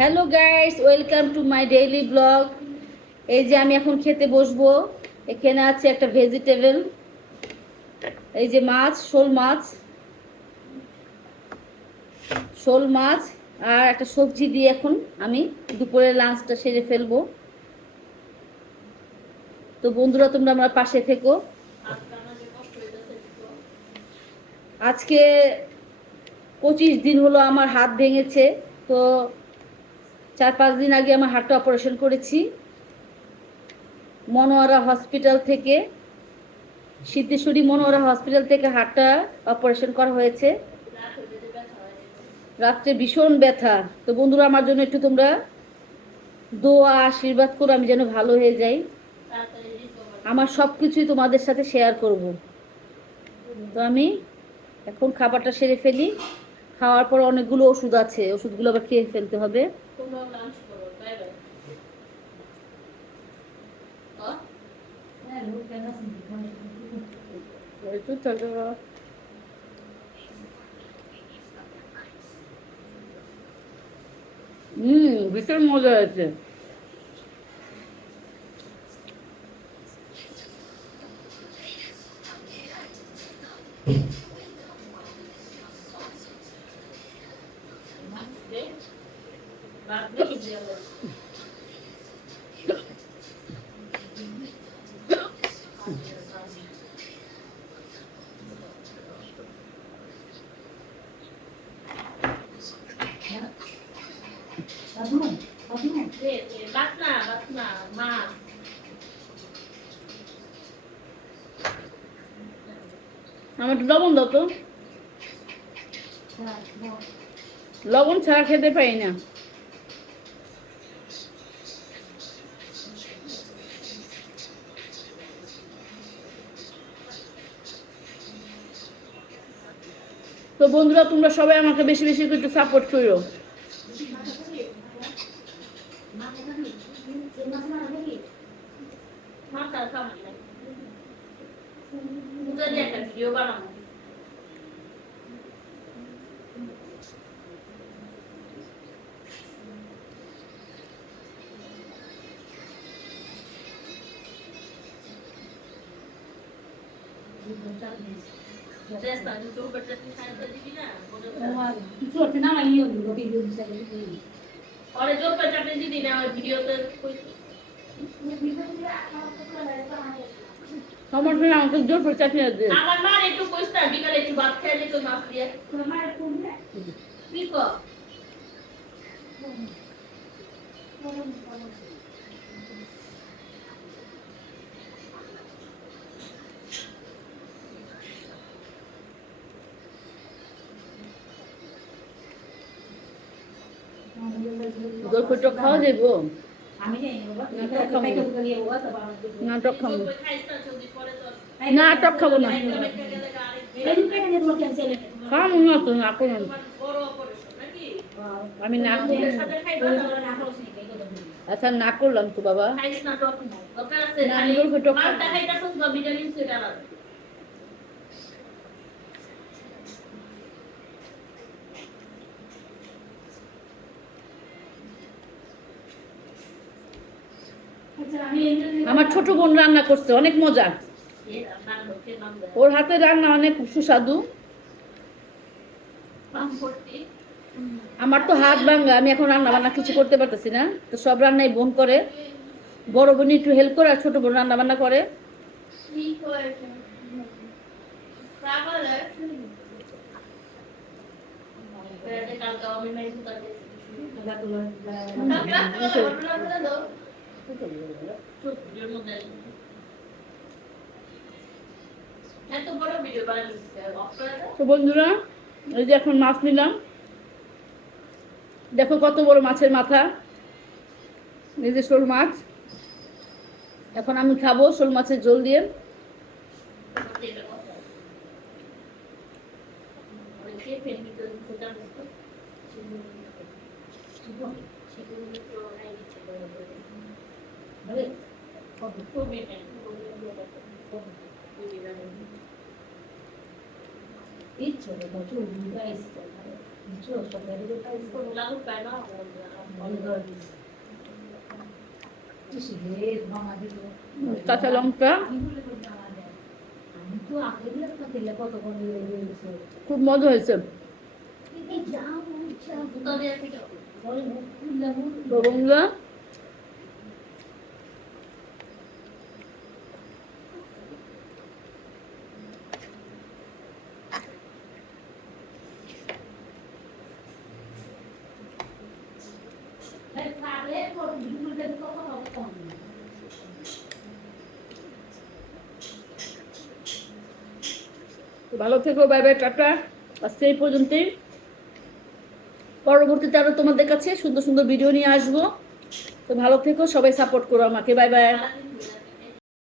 Hello guys, welcome to my daily blog. এই যে আমি এখন খেতে বসবো। এখানে আছে একটা ভেজিটেবল, এই যে মাছ, শোল মাছ আর একটা সবজি দিয়ে এখন আমি দুপুরের লাঞ্চটা সেরে ফেলবো। তো বন্ধুরা, তোমরা আমার পাশে থেকো। আজকে 25 দিন হলো আমার হাত ভেঙেছে। তো 4-5 দিন আগে আমার হাতটা অপারেশন করেছি মনোয়ারা হসপিটাল থেকে। সিদ্ধেশ্বরী মনোহরা হসপিটাল থেকে হাড়টা অপারেশন করা হয়েছে। রাত্রে ভীষণ ব্যথা। তো বন্ধুরা, আমার জন্য একটু তোমরা দোয়া আশীর্বাদ করো, আমি যেন ভালো হয়ে যাই। আমার সব কিছুই তোমাদের সাথে শেয়ার করব। তো আমি এখন খাবারটা সেরে ফেলি। খাওয়ার পর অনেকগুলো ওষুধ আছে, ওষুধগুলো আবার খেয়ে ফেলতে হবে। ভীষণ মজা হয়েছে। আমার একটু লবণ দাও তো, লবণ ছাড়া খেতে পারি না। তো বন্ধুরা, তোমরা সবাই আমাকে বেশি বেশি করে একটু সাপোর্ট করো। আমাকে জোর করে চাটনি দিয়ে আমার মা একটু কইস্তা বিকালে একটু ভাত খেয়ে যেত মাছ দিয়ে তোমার মা একটু কি কর গোলফুটো খাওয়া যাইব। নাটক খাবো না, খাবো না তো, না করলাম আমি, না আচ্ছা না করলাম তো বাবা। গোলফুটো আমার ছোট বোন রান্না করছে, অনেক মজা। ওর হাতে রান্না অনেক সুস্বাদু। আমার তো হাত ভাঙা, আমি এখন রান্না বান্না কিছু করতে পারতেছি না। তো সব রান্নাই বোন করে, বড় বোন একটু হেল্প করে আর ছোট বোন রান্না বান্না করে। তো বন্ধুরা, এই যে এখন মাছ নিলাম, দেখো কত বড় মাছের মাথা। এই যে শোল মাছ, এখন আমি খাবো শোল মাছের ঝোল দিয়ে। কাঁচা লঙ্কা খুব মজা হয়েছে। বন্ধুরা ভালো থেকো, বাই বাই, টাটা। আজকে এই পর্যন্তই। পরবর্তীতে আরো তোমাদের কাছে সুন্দর সুন্দর ভিডিও নিয়ে আসবো। তো ভালো থেকো, সবাই সাপোর্ট করো আমাকে। Bye bye.